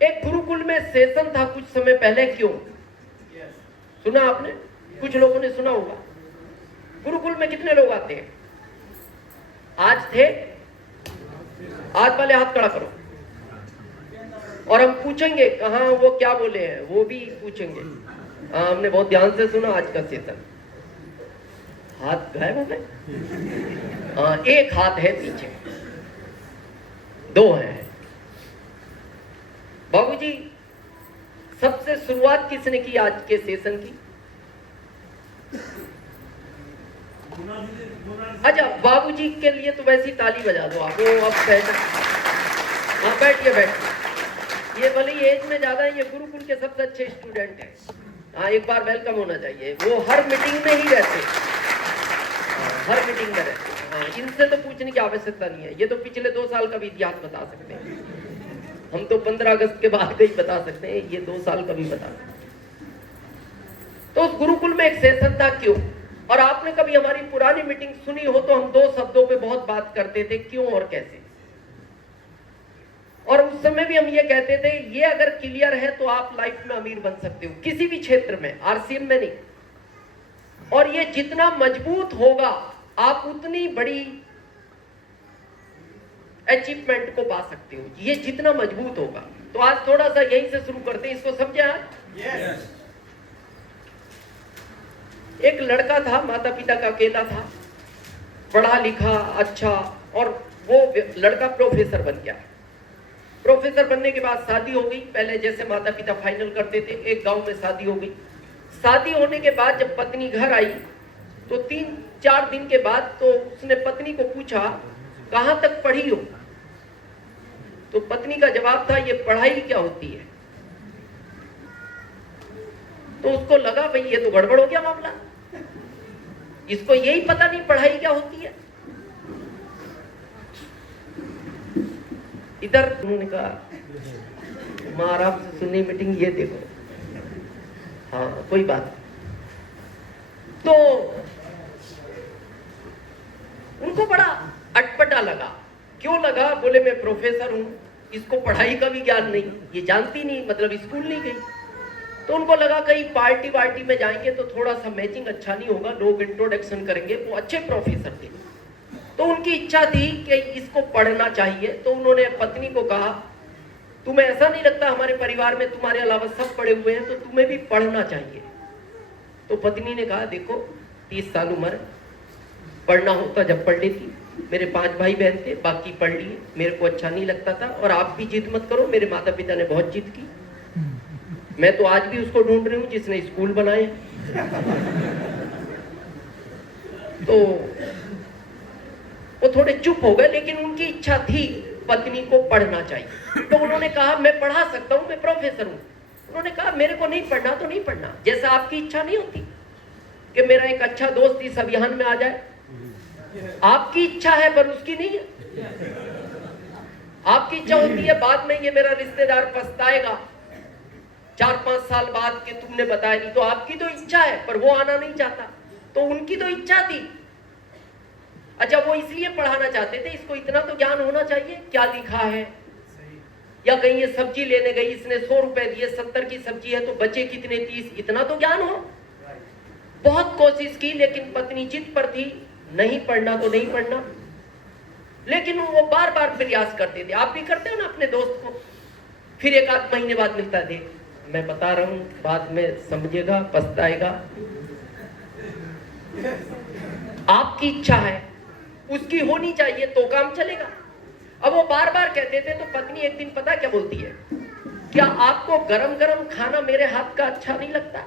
एक गुरुकुल में सेशन था कुछ समय पहले, क्यों सुना आपने? कुछ लोगों ने सुना होगा। गुरुकुल में कितने लोग आते हैं? आज थे? आज वाले हाथ खड़ा करो। और हम पूछेंगे कहाँ वो क्या बोले हैं, वो भी पूछेंगे। हमने बहुत ध्यान से सुना आज का सेशन। हाथ गायब हो गए। एक हाथ है पीछे, दो हैं। बाबूजी, सबसे शुरुआत किसने की आज के सेशन की? अच्छा, बाबूजी के लिए तो वैसी ताली बजा दो आप। वो अब हाँ बैठिए बैठिए। ये भले एज में ज्यादा है, ये गुरुकुल के सबसे अच्छे स्टूडेंट हैं। हाँ, एक बार वेलकम होना चाहिए। वो हर मीटिंग में ही रहते, हर मीटिंग में रहते। हाँ, इनसे तो पूछने की आवश्यकता नहीं है। ये तो पिछले 2 साल का भी इतिहास बता सकते हैं। हम तो 15 अगस्त के बाद का ही बता सकते हैं, ये 2 साल का भी बता सकते हैं। तो उस गुरुकुल में एक सेशन था, क्यों? और आपने कभी हमारी पुरानी मीटिंग सुनी हो तो हम 2 शब्दों पे बहुत बात करते थे, क्यों और कैसे। और उस समय भी हम ये कहते थे, ये अगर क्लियर है तो आप लाइफ में अमीर बन सकते हो, किसी भी क्षेत्र में, आरसीएम में नहीं। और ये जितना मजबूत होगा आप उतनी बड़ी अचीवमेंट को पा सकते हो, ये जितना मजबूत होगा। तो आज थोड़ा सा यहीं से शुरू करते हैं, इसको समझे आज? yes. एक लड़का था, माता पिता का अकेला था, पढ़ा लिखा अच्छा, और वो लड़का प्रोफेसर बन गया। प्रोफेसर बनने के बाद शादी हो गई। पहले जैसे माता पिता फाइनल करते थे, एक गांव में शादी हो गई। शादी होने के बाद जब पत्नी घर आई तो 3-4 दिन के बाद तो उसने पत्नी को पूछा, कहां तक पढ़ी हो? तो पत्नी का जवाब था, ये पढ़ाई क्या होती है? तो उसको लगा भाई ये तो गड़बड़ हो गया मामला, इसको यही पता नहीं पढ़ाई क्या होती है। इधर उन्होंने कहा, मां आराम से सुननी मीटिंग, ये देखो। हाँ कोई बात। तो उनको बड़ा अटपटा लगा। क्यों लगा? बोले मैं प्रोफेसर हूं, इसको पढ़ाई का भी ज्ञान नहीं, ये जानती नहीं, मतलब स्कूल नहीं गई। तो उनको लगा कहीं पार्टी वार्टी में जाएंगे तो थोड़ा सा मैचिंग अच्छा नहीं होगा, लोग इंट्रोडक्शन करेंगे। वो अच्छे प्रोफेसर थे, तो उनकी इच्छा थी कि इसको पढ़ना चाहिए। तो उन्होंने पत्नी को कहा, तुम्हें ऐसा नहीं लगता हमारे परिवार में तुम्हारे अलावा सब पढ़े हुए हैं, तो तुम्हें भी पढ़ना चाहिए? तो पत्नी ने कहा, देखो 30 साल उम्र, पढ़ना होता जब पढ़ लेती। मेरे 5 भाई बहन थे, बाकी पढ़ लिए, मेरे को अच्छा नहीं लगता था। और आप भी जिद मत करो, मेरे माता पिता ने बहुत जिद की। मैं तो आज भी उसको ढूंढ रही हूँ जिसने स्कूल बनाए। तो वो थोड़े चुप हो गए, लेकिन उनकी इच्छा थी पत्नी को पढ़ना चाहिए। तो उन्होंने कहा, मैं पढ़ा सकता हूँ, मैं प्रोफेसर हूँ। उन्होंने कहा, मेरे को नहीं पढ़ना तो नहीं पढ़ना, जैसा आपकी इच्छा नहीं होती कि मेरा एक अच्छा दोस्त इस अभियान में आ जाए। आपकी इच्छा है पर उसकी नहीं है। आपकी इच्छा होती है बाद में ये मेरा रिश्तेदार पछताएगा 4-5 साल बाद कि तुमने बताया नहीं। तो आपकी तो इच्छा है पर वो आना नहीं चाहता, तो उनकी तो इच्छा थी। अच्छा, वो इसलिए पढ़ाना चाहते थे, इसको इतना तो ज्ञान होना चाहिए क्या लिखा है। या कहीं ये सब्जी लेने गई, इसने 100 रुपए दिए, 70 की सब्जी है तो बचे कितने? 30। इतना तो ज्ञान हो। बहुत कोशिश की, लेकिन पत्नी जिद पर थी, नहीं पढ़ना तो नहीं पढ़ना। लेकिन वो बार बार प्रयास करते थे। आप भी करते हो ना अपने दोस्त को, फिर 1-8 महीने बाद मिलता, देख मैं बता रहा हूं, बाद में समझेगा, पछताएगा। आपकी इच्छा है, उसकी होनी चाहिए तो काम चलेगा। अब वो बार बार कहते थे, तो पत्नी एक दिन पता क्या बोलती है, क्या आपको गरम गरम खाना मेरे हाथ का अच्छा नहीं लगता?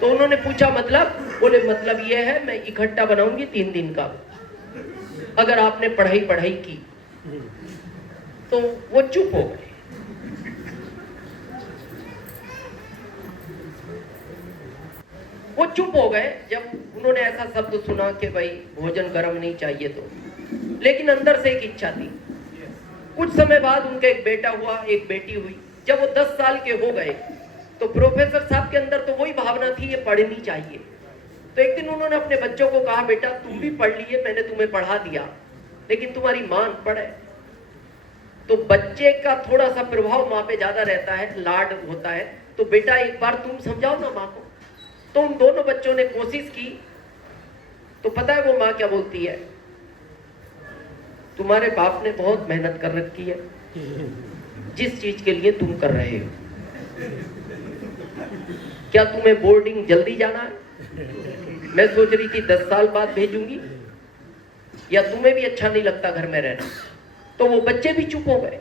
तो उन्होंने पूछा मतलब? बोले मतलब ये है, मैं इकट्ठा बनाऊंगी 3 दिन का, अगर आपने पढ़ाई की। तो वो चुप हो गए। वो चुप हो गए जब उन्होंने ऐसा शब्द सुना कि भाई भोजन गर्म नहीं चाहिए। तो लेकिन अंदर से एक इच्छा थी। कुछ समय बाद उनका एक बेटा हुआ, एक बेटी हुई। जब वो 10 साल के हो गए तो प्रोफेसर साहब के अंदर तो वही भावना थी, ये पढ़नी चाहिए। तो एक दिन उन्होंने अपने बच्चों को कहा, बेटा तुम भी पढ़ लिए, मैंने तुम्हें पढ़ा दिया, लेकिन तुम्हारी माँ अनपढ़ है। तो बच्चे का थोड़ा सा प्रभाव माँ पे ज्यादा रहता है, लाड होता है। तो बेटा एक बार तुम समझाओ ना माँ को। तो उन दोनों बच्चों ने कोशिश की। तो पता है वो माँ क्या बोलती है? तुम्हारे बाप ने बहुत मेहनत कर रखी है जिस चीज के लिए तुम कर रहे हो। क्या तुम्हें बोर्डिंग जल्दी जाना है? मैं सोच रही थी 10 साल बाद भेजूंगी। या तुम्हें भी अच्छा नहीं लगता घर में रहना? तो वो बच्चे भी चुप हो गए।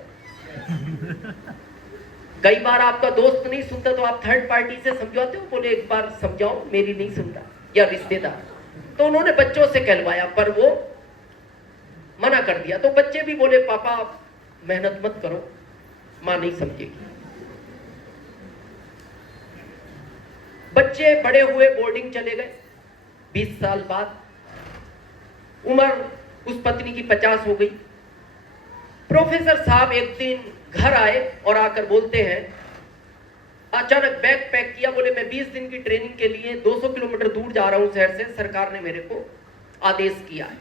कई बार आपका दोस्त नहीं सुनता तो आप थर्ड पार्टी से समझाते हो, बोले एक बार समझाओ, मेरी नहीं सुनता, या रिश्तेदार। तो उन्होंने बच्चों से कहलवाया पर वो मना कर दिया। तो बच्चे भी बोले पापा मेहनत मत करो, मां नहीं समझेगी। बच्चे बड़े हुए, बोर्डिंग चले गए। 20 साल बाद उम्र उस पत्नी की 50 हो गई। प्रोफेसर साहब एक दिन घर आए और आकर बोलते हैं, अचानक बैग पैक किया, बोले मैं 20 दिन की ट्रेनिंग के लिए 200 किलोमीटर दूर जा रहा हूं शहर से, सरकार ने मेरे को आदेश किया है।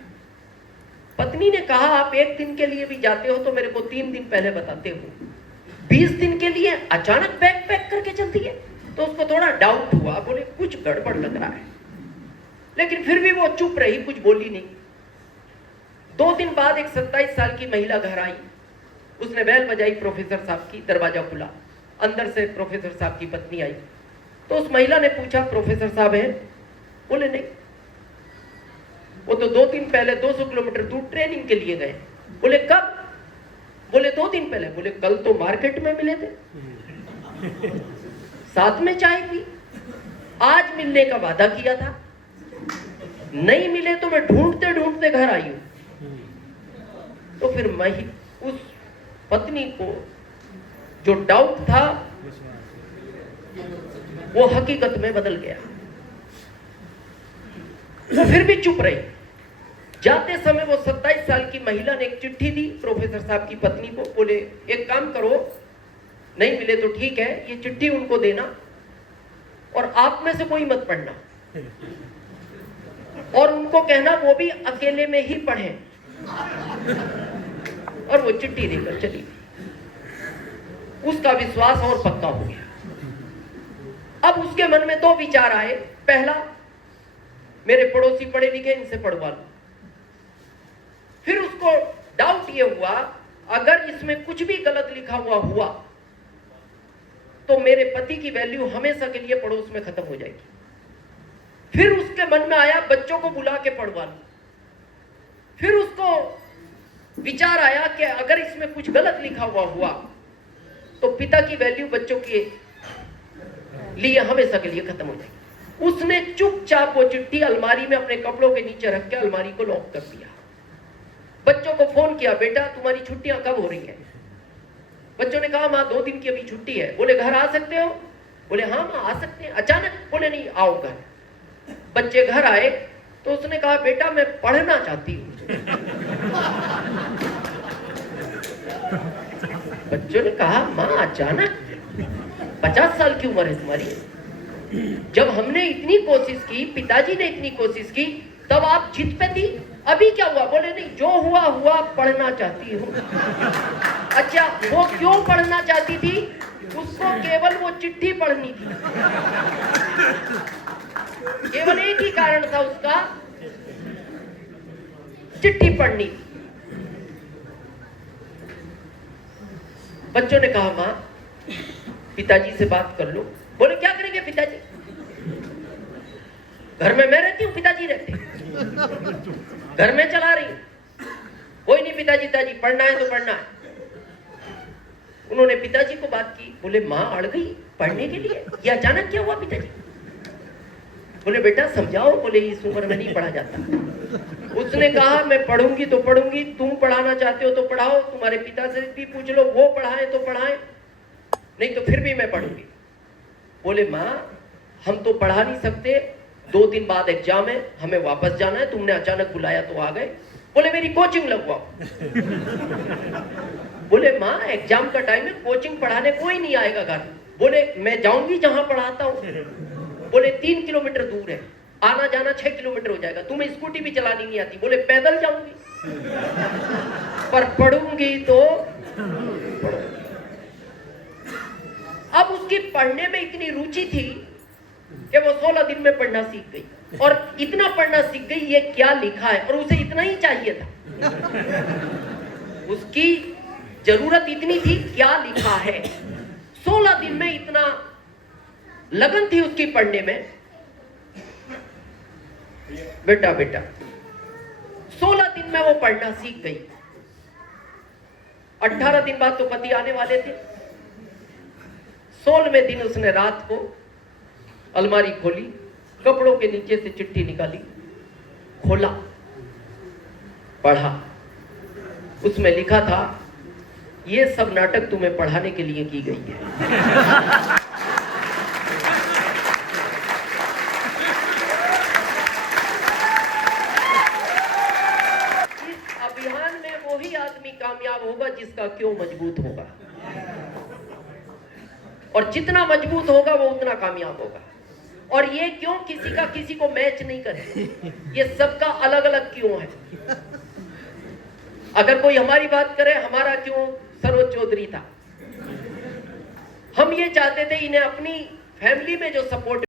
पत्नी ने कहा आप एक दिन के लिए भी जाते हो तो मेरे को 3 दिन पहले बताते हो, 20 दिन के लिए अचानक बैग पैक करके चलती है। तो उसको थोड़ा डाउट हुआ, बोले कुछ गड़बड़ लग रहा है। लेकिन फिर भी वो चुप रही, कुछ बोली नहीं। 2 दिन बाद एक 27 साल की महिला घर आई। उसने बेल बजाई प्रोफेसर साहब की, दरवाजा खुला, अंदर से प्रोफेसर साहब की पत्नी आई। तो उस महिला ने पूछा प्रोफेसर साहब हैं? बोले नहीं, वो तो 2 दिन पहले 200 किलोमीटर दूर ट्रेनिंग के लिए गए। बोले कब? बोले 2 दिन पहले। बोले कल तो मार्केट में मिले थे, साथ में चाय पी, आज मिलने का वादा किया था, नहीं मिले तो मैं ढूंढते ढूंढते घर आई हूं। तो फिर उस पत्नी को जो डाउट था वो हकीकत में बदल गया। वो फिर भी चुप रही। जाते समय वो 27 साल की महिला ने एक चिट्ठी दी प्रोफेसर साहब की पत्नी को। बोले एक काम करो, नहीं मिले तो ठीक है, ये चिट्ठी उनको देना और आप में से कोई मत पढ़ना, और उनको कहना वो भी अकेले में ही पढ़ें। और वो चिट्ठी देकर चली गई। उसका विश्वास और पक्का हो गया। अब उसके मन में 2 विचार आए। पहला, मेरे पड़ोसी पढ़े लिखे, इनसे पढ़वा लूं। फिर उसको डाउट ये हुआ, अगर इसमें कुछ भी गलत लिखा हुआ तो मेरे पति की वैल्यू हमेशा के लिए पड़ोस में खत्म हो जाएगी। फिर उसके मन में आया, बच्चों को बुला के पढ़वा लूं। फिर उसको विचार आया कि अगर इसमें कुछ गलत लिखा हुआ तो पिता की वैल्यू बच्चों के लिए हमेशा के लिए खत्म हो जाएगी। उसने चुपचाप वो चिट्ठी अलमारी में अपने कपड़ों के नीचे रख के अलमारी को लॉक कर दिया। बच्चों को फोन किया, बेटा तुम्हारी छुट्टियां कब हो रही हैं? बच्चों ने कहा माँ 2 दिन की अभी छुट्टी है। बोले घर आ सकते हो? बोले हाँ माँ आ सकते हैं। अचानक बोले नहीं, आओ घर। बच्चे घर आए तो उसने कहा बेटा मैं पढ़ना चाहती हूँ। बच्चों ने कहा माँ अचानक, 50 साल की उम्र है तुम्हारी, जब हमने इतनी कोशिश की, पिताजी ने इतनी कोशिश की, तब आप जिद पे थी, अभी क्या हुआ? बोले नहीं, जो हुआ पढ़ना चाहती हूँ। अच्छा वो क्यों पढ़ना चाहती थी? उसको केवल वो चिट्ठी पढ़नी थी, केवल एक ही कारण था उसका, चिट्ठी पढ़नी थी। बच्चों ने कहा माँ पिताजी से बात कर लो। बोले क्या करेंगे पिताजी? घर में मैं रहती हूँ, पिताजी रहते हैं, घर में चला रही हूँ। कोई नहीं पिताजी पढ़ना है तो पढ़ना है। उन्होंने पिताजी को बात की। बोले माँ अड़ गई पढ़ने के लिए, ये अचानक क्या हुआ पिताजी? बोले बेटा समझाओ। बोले इस उम्र में नहीं पढ़ा जाता। उसने कहा मैं पढ़ूंगी तो पढ़ूंगी, तुम पढ़ाना चाहते हो तो पढ़ाओ, तुम्हारे पिता से भी पूछ लो, वो पढ़ाए तो पढ़ाए, नहीं तो फिर भी मैं पढ़ूंगी। बोले माँ हम तो पढ़ा नहीं सकते, 2 दिन बाद एग्जाम है, हमें वापस जाना है, तुमने अचानक बुलाया तो आ गए। बोले मेरी कोचिंग लगवाओ। बोले माँ एग्जाम का टाइम है, कोचिंग पढ़ाने कोई नहीं आएगा घर। बोले मैं जाऊंगी जहां पढ़ाता हूँ। बोले 3 किलोमीटर दूर है, आना जाना 6 किलोमीटर हो जाएगा, तुम्हें स्कूटी भी चलानी नहीं आती। बोले पैदल जाऊंगी। पर पढ़ूंगी तो अब उसकी पढ़ने में इतनी रुचि थी कि वो 16 दिन में पढ़ना सीख गई, और इतना पढ़ना सीख गई ये क्या लिखा है, और उसे इतना ही चाहिए था। उसकी जरूरत इतनी थी क्या लिखा है। 16 दिन में इतना लगन थी उसकी पढ़ने में। बेटा 16 दिन में वो पढ़ना सीख गई। 18 दिन बाद तो पति आने वाले थे। 16वें दिन उसने रात को अलमारी खोली, कपड़ों के नीचे से चिट्ठी निकाली, खोला, पढ़ा। उसमें लिखा था, ये सब नाटक तुम्हें पढ़ाने के लिए की गई है। इस अभियान में वही आदमी कामयाब होगा जिसका क्यों मजबूत होगा, और जितना मजबूत होगा वो उतना कामयाब होगा। और ये क्यों किसी का किसी को मैच नहीं करे, ये सबका अलग अलग क्यों है। अगर कोई हमारी बात करे, हमारा क्यों सरोज चौधरी था। हम ये चाहते थे इन्हें अपनी फैमिली में जो सपोर्ट